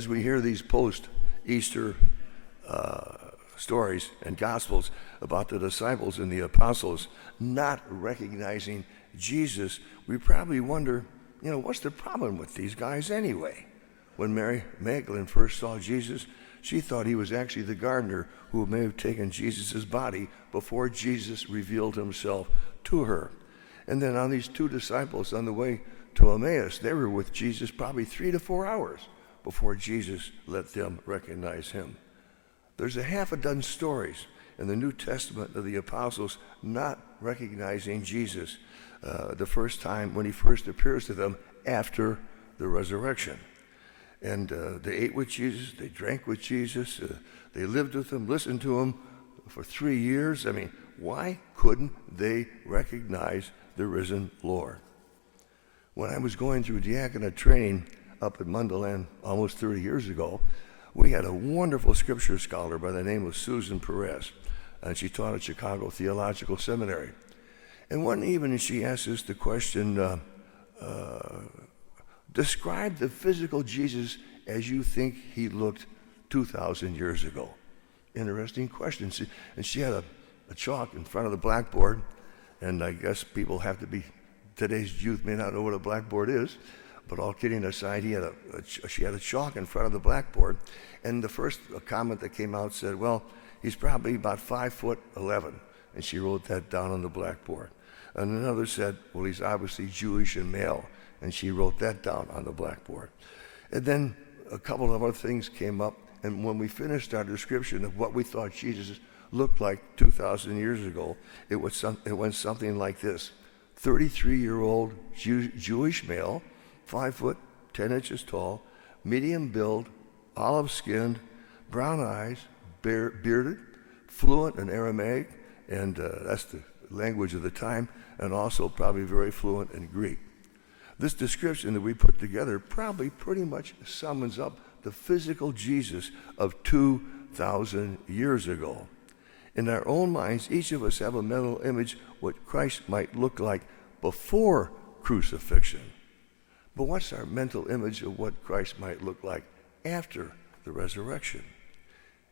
as we hear these post-Easter stories and Gospels about the disciples and the apostles not recognizing Jesus, we probably wonder, what's the problem with these guys anyway? When Mary Magdalene first saw Jesus, she thought he was actually the gardener who may have taken Jesus' body before Jesus revealed himself to her. And then on these two disciples on the way to Emmaus, they were with Jesus probably 3 to 4 hours before Jesus let them recognize him. There's a half a dozen stories in the New Testament of the apostles not recognizing Jesus the first time when he first appears to them after the resurrection. And they ate with Jesus, they drank with Jesus, they lived with him, listened to him for 3 years. I mean, why couldn't they recognize the risen Lord? When I was going through diaconate training up at Mundaland almost 30 years ago, we had a wonderful scripture scholar by the name of Susan Perez, and she taught at Chicago Theological Seminary. And one evening she asked us the question, describe the physical Jesus as you think he looked 2,000 years ago. Interesting question. And she had a chalk in front of the blackboard, and I guess people have to be, today's youth may not know what a blackboard is, but all kidding aside, she had a chalk in front of the blackboard, and the first comment that came out said, well, he's probably about 5'11", and she wrote that down on the blackboard. And another said, well, he's obviously Jewish and male, and she wrote that down on the blackboard. And then a couple of other things came up, and when we finished our description of what we thought Jesus looked like 2,000 years ago, it went something like this: 33-year-old Jewish male, 5 foot 10 inches tall, medium build, olive-skinned, brown eyes, bearded, fluent in Aramaic, and that's the language of the time, and also probably very fluent in Greek. This description that we put together probably pretty much sums up the physical Jesus of 2,000 years ago. In our own minds, each of us have a mental image what Christ might look like before crucifixion. But what's our mental image of what Christ might look like after the resurrection?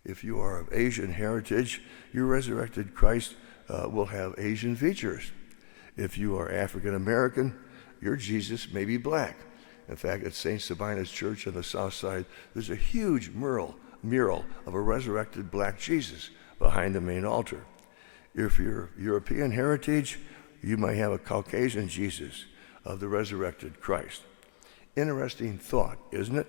If you are of Asian heritage, your resurrected Christ will have Asian features. If you are African American, your Jesus may be black. In fact, at St. Sabina's Church on the south side, there's a huge mural of a resurrected black Jesus behind the main altar. If you're European heritage, you might have a Caucasian Jesus of the resurrected Christ. Interesting thought, isn't it?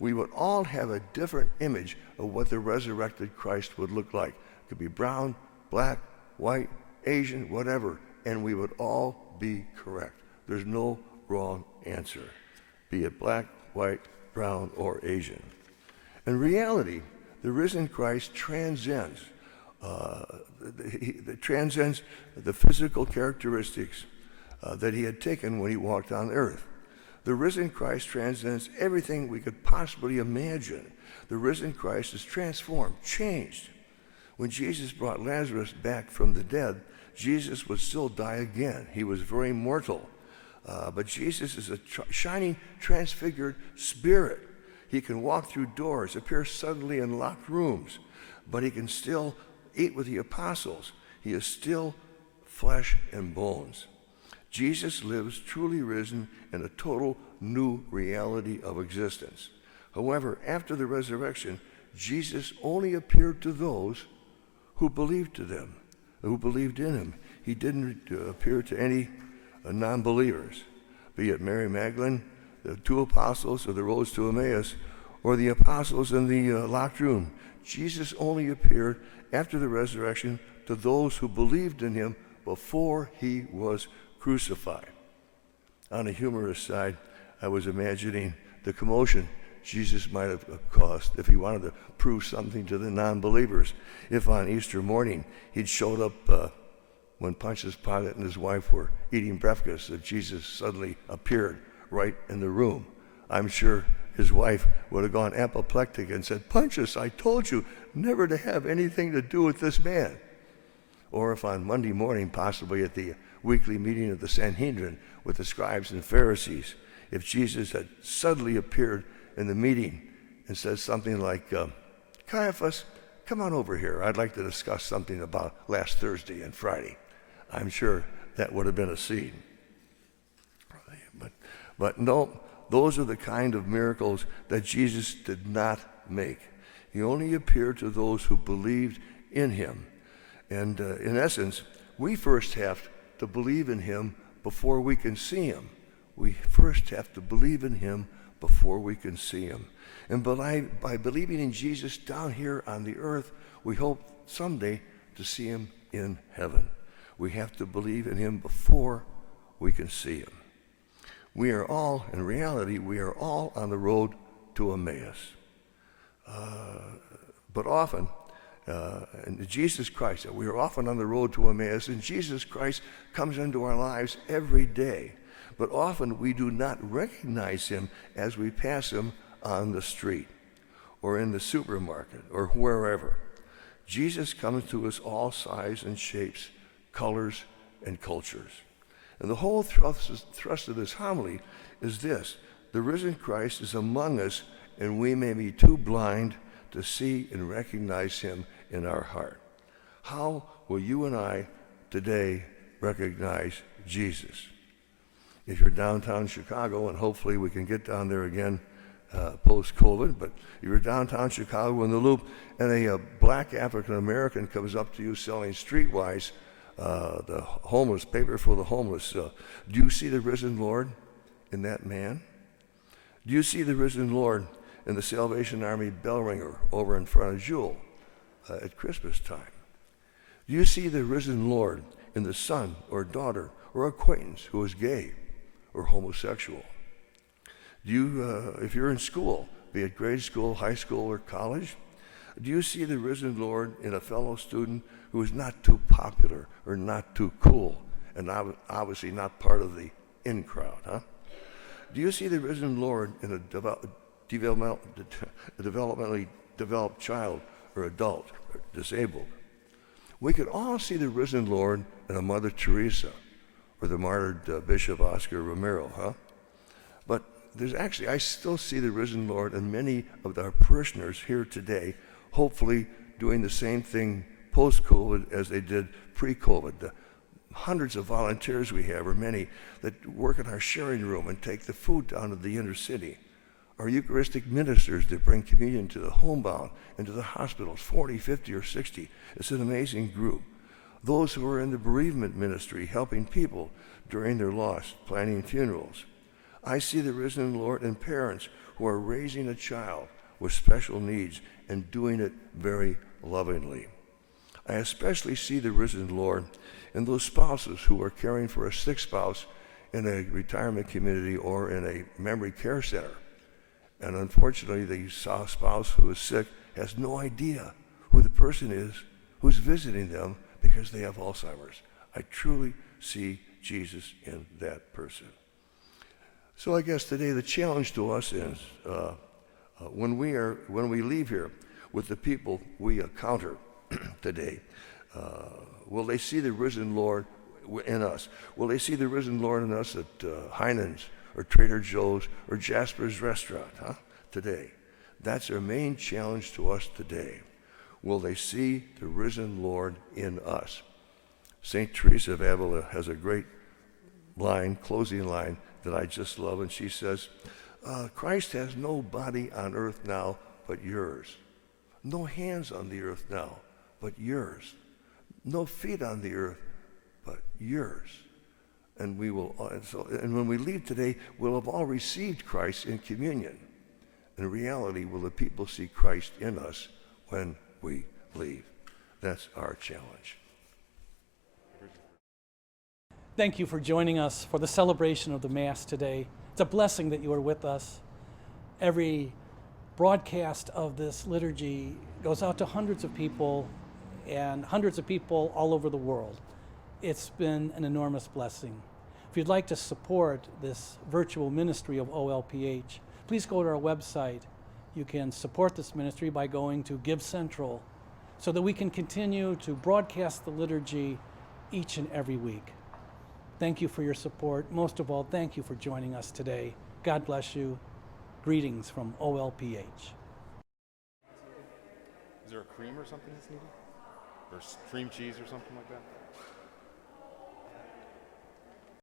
We would all have a different image of what the resurrected Christ would look like. It could be brown, black, white, Asian, whatever, and we would all be correct. There's no wrong answer, be it black, white, brown, or Asian. In reality, the risen Christ transcends the physical characteristics that he had taken when he walked on earth. The risen Christ transcends everything we could possibly imagine. The risen Christ is transformed, changed. When Jesus brought Lazarus back from the dead, Jesus would still die again. He was very mortal. But Jesus is a shining, transfigured spirit. He can walk through doors, appear suddenly in locked rooms, but he can still eat with the apostles. He is still flesh and bones. Jesus lives truly risen in a total new reality of existence. However, after the resurrection, Jesus only appeared to those who believed in him. He didn't appear to any non-believers, be it Mary Magdalene, the two apostles of the roads to Emmaus, or the apostles in the locked room. Jesus only appeared after the resurrection to those who believed in him before he was crucified. On a humorous side, I was imagining the commotion Jesus might have caused if he wanted to prove something to the non-believers. If on Easter morning he'd showed up when Pontius Pilate and his wife were eating breakfast, that Jesus suddenly appeared right in the room. I'm sure his wife would have gone apoplectic and said, "Pontius, I told you never to have anything to do with this man." Or if on Monday morning, possibly at the weekly meeting of the Sanhedrin with the scribes and Pharisees, if Jesus had suddenly appeared in the meeting and says something like, Caiaphas, come on over here. I'd like to discuss something about last Thursday and Friday. I'm sure that would have been a scene. But no, those are the kind of miracles that Jesus did not make. He only appeared to those who believed in him. And in essence, we first have to believe in him before we can see him. We first have to believe in him before we can see him. And by believing in Jesus down here on the earth, we hope someday to see him in heaven. We have to believe in him before we can see him. We are all, in reality, we are all on the road to Emmaus. But often, and Jesus Christ, we are often on the road to Emmaus, and Jesus Christ comes into our lives every day. But often we do not recognize him as we pass him on the street or in the supermarket or wherever. Jesus comes to us all sizes and shapes, colors and cultures. And the whole thrust of this homily is this: the risen Christ is among us, and we may be too blind to see and recognize him in our heart. How will you and I today recognize Jesus? If you're downtown Chicago, and hopefully we can get down there again post-COVID, but if you're downtown Chicago in the Loop and a black African-American comes up to you selling streetwise the homeless, paper for the homeless, do you see the risen Lord in that man? Do you see the risen Lord in the Salvation Army bell ringer over in front of Jewel at Christmas time? Do you see the risen Lord in the son or daughter or acquaintance who is gay or homosexual? Do you, if you're in school, be it grade school, high school, or college, do you see the risen Lord in a fellow student who is not too popular or not too cool and obviously not part of the in crowd, huh? Do you see the risen Lord in a developmentally developed child or adult or disabled? We could all see the risen Lord in a Mother Teresa or the martyred Bishop Oscar Romero, huh? But there's actually, I still see the risen Lord in many of our parishioners here today, hopefully doing the same thing post-COVID as they did pre-COVID. The hundreds of volunteers we have, or many, that work in our sharing room and take the food down to the inner city. Our Eucharistic ministers that bring communion to the homebound and to the hospitals, 40, 50, or 60. It's an amazing group. Those who are in the bereavement ministry, helping people during their loss, planning funerals. I see the risen Lord in parents who are raising a child with special needs and doing it very lovingly. I especially see the risen Lord in those spouses who are caring for a sick spouse in a retirement community or in a memory care center. And unfortunately, the spouse who is sick has no idea who the person is who's visiting them because they have Alzheimer's. I truly see Jesus in that person. So I guess today the challenge to us is when we leave here with the people we encounter today, will they see the risen Lord in us? Will they see the risen Lord in us at Heinen's or Trader Joe's or Jasper's restaurant, huh? Today. That's our main challenge to us today. Will they see the risen Lord in us? St. Teresa of Avila has a great line, closing line, that I just love, and she says, Christ has no body on earth now but yours. No hands on the earth now but yours. No feet on the earth but yours. And when we leave today, we'll have all received Christ in communion. In reality, will the people see Christ in us when we leave? That's our challenge. Thank you for joining us for the celebration of the Mass today. It's a blessing that you are with us. Every broadcast of this liturgy goes out to hundreds of people and hundreds of people all over the world. It's been an enormous blessing. If you'd like to support this virtual ministry of OLPH, please go to our website. You can support this ministry by going to Give Central so that we can continue to broadcast the liturgy each and every week. Thank you for your support. Most of all, thank you for joining us today. God bless you. Greetings from OLPH. cream or something that's needed? Or cream cheese or something like that?